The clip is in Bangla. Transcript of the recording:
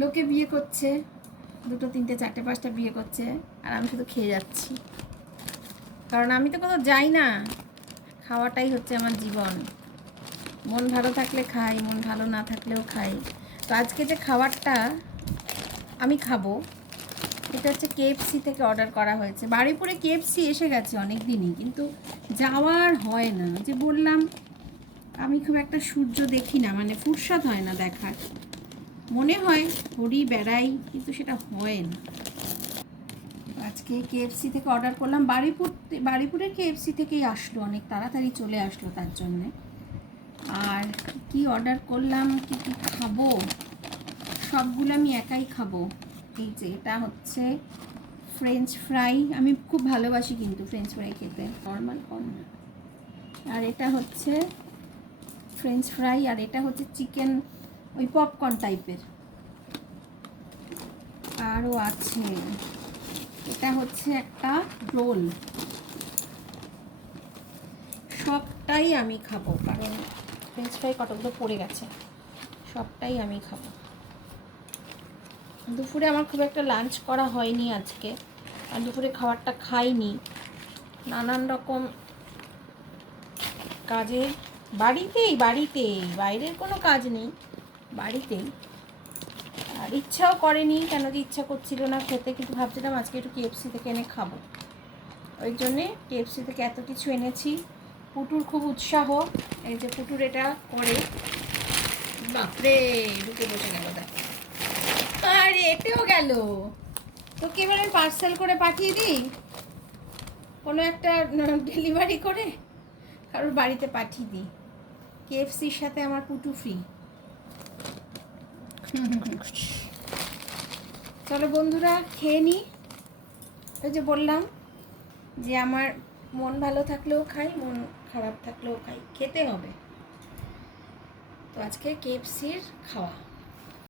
লোকে বিয়ে করছে, 2টো 3টে 4টে 5টা বিয়ে করছে, আর আমি শুধু খেয়ে যাচ্ছি। কারণ আমি তো কোথাও যাই না, খাওয়াটাই হচ্ছে আমার জীবন। মন ভালো থাকলে খাই, মন ভালো না থাকলেও খাই। তো আজকে যে খাবারটা আমি খাবো, এটা হচ্ছে KFC থেকে অর্ডার করা হয়েছে। বারুইপুরে KFC এসে গেছে অনেক দিনই, কিন্তু যাওয়ার হয় না। যে বললাম আমি খুব একটা সূর্য দেখি না, মানে ফুরসত হয় না দেখার। মনে হয় ঘুরি বেড়াই, কিন্তু সেটা হয় না। আজকে KFC থেকে অর্ডার করলাম। বারুইপুরের KFC থেকেই আসলো, অনেক তাড়াতাড়ি চলে আসলো তার জন্যে। আর কি অর্ডার করলাম, কি কি খাবো, সবগুলো আমি একাই খাবো। এই যে এটা হচ্ছে ফ্রেঞ্চ ফ্রাই, আমি খুব ভালোবাসি কিন্তু ফ্রেঞ্চ ফ্রাই খেতে, নর্মাল কম না। আর এটা হচ্ছে ফ্রেঞ্চ ফ্রাই, আর এটা হচ্ছে চিকেন, ওই পপকর্ন টাইপের। আরও আছে, এটা হচ্ছে একটা রোল। সবটাই আমি খাবো, কারণ ফ্রেঞ্চ ফ্রাই কতগুলো পড়ে গেছে, সবটাই আমি খাবো। দুপুরে আমার খুব একটা লাঞ্চ করা হয়নি আজকে, আর দুপুরে খাবারটা খাইনি, নানান রকম কাজে, বাড়িতেই বাইরের কোনো কাজ নেই, বাড়িতেই। আর ইচ্ছাও করেনি, কেন যে ইচ্ছা করছিল না খেতে, কিন্তু ভাবছিলাম আজকে একটু KFC থেকে এনে খাবো, ওই জন্যে KFC থেকে এত কিছু এনেছি। পুটুর খুব উৎসাহ, এই যে পুটুর এটা করে, বাপরে ঢুকে বসে গেল, দেখ আরে এটাও গেল। তোকে এবার আমি পার্সেল করে পাঠিয়ে দিই, কোনো একটা ডেলিভারি করে কারোর বাড়িতে পাঠিয়ে দিই। KFCর সাথে আমার পুটু ফ্রি। চলো বন্ধুরা খেয়ে নিই। ওই যে বললাম যে আমার মন ভালো থাকলেও খাই, মন খারাপ থাকলেও খাই, খেতে হবে। তো আজকে KFCর খাওয়া।